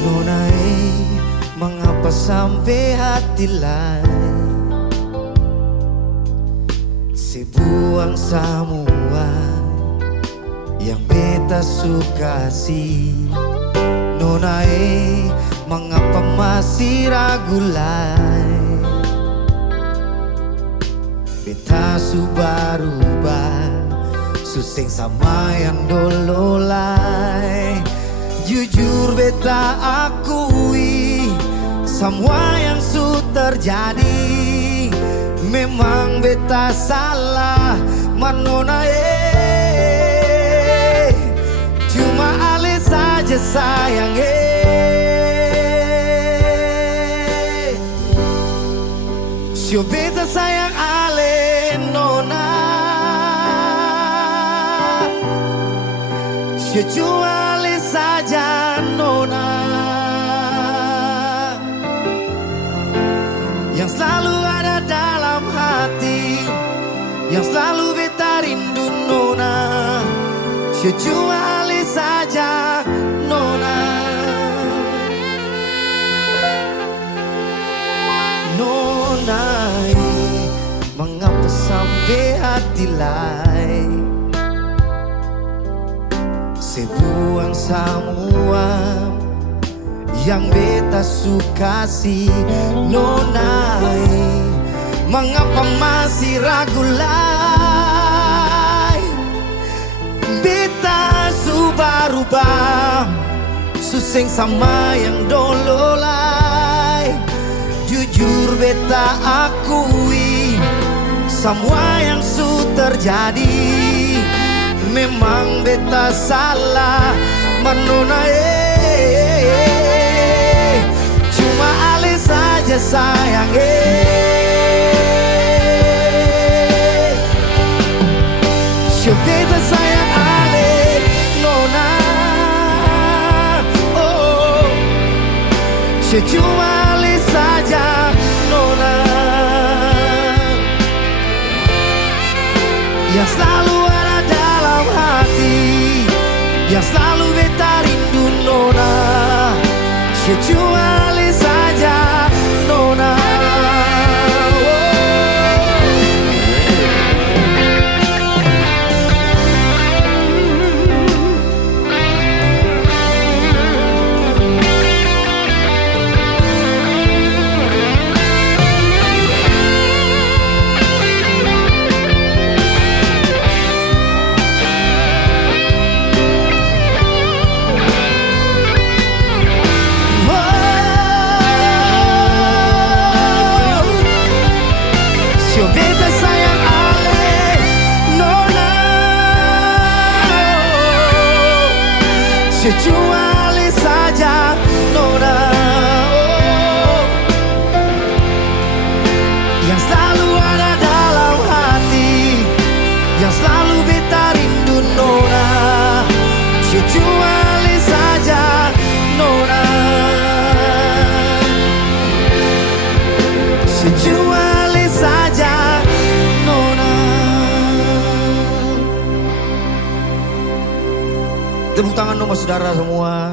Nonai, mengapa sampai hati lain sebuang semua yang beta suka sih. Nonai, mengapa masih ragu lagi? Beta subah-rubah, suseng sama yang dulu lai. Jujur beta akui semua yang sudah terjadi. Memang beta salah manona cuma ale saja sayang Sio beta sayang ale nona Sio cuma ale saja nona yang selalu ada dalam hati, yang selalu beta rindu nona. Sio cuma ale saja nona. Nona, mengapa sampai hati lain sebuang semua yang beta suka sih. Nona, mengapa masih ragu lagi? Beta subah-rubah, suseng sama yang dulu lai. Jujur beta akui semua yang sudah terjadi. Memang beta salah menona cuma ale saja sayang Sio beta sayang ale nona. Oh, sio cuma ale saja nona yang selalu ada dalam hati, yang selalu beta rindu nona. Sio cuma ale saja nona. Sio beta sayang ale nona. Sio cuma ale saja nona. Yang selalu ada dalam hati, yang selalu beta rindu nona. Sio cuma ale saja nona. Sio cuma saja nona. Tepuk tangan dong mas saudara semua.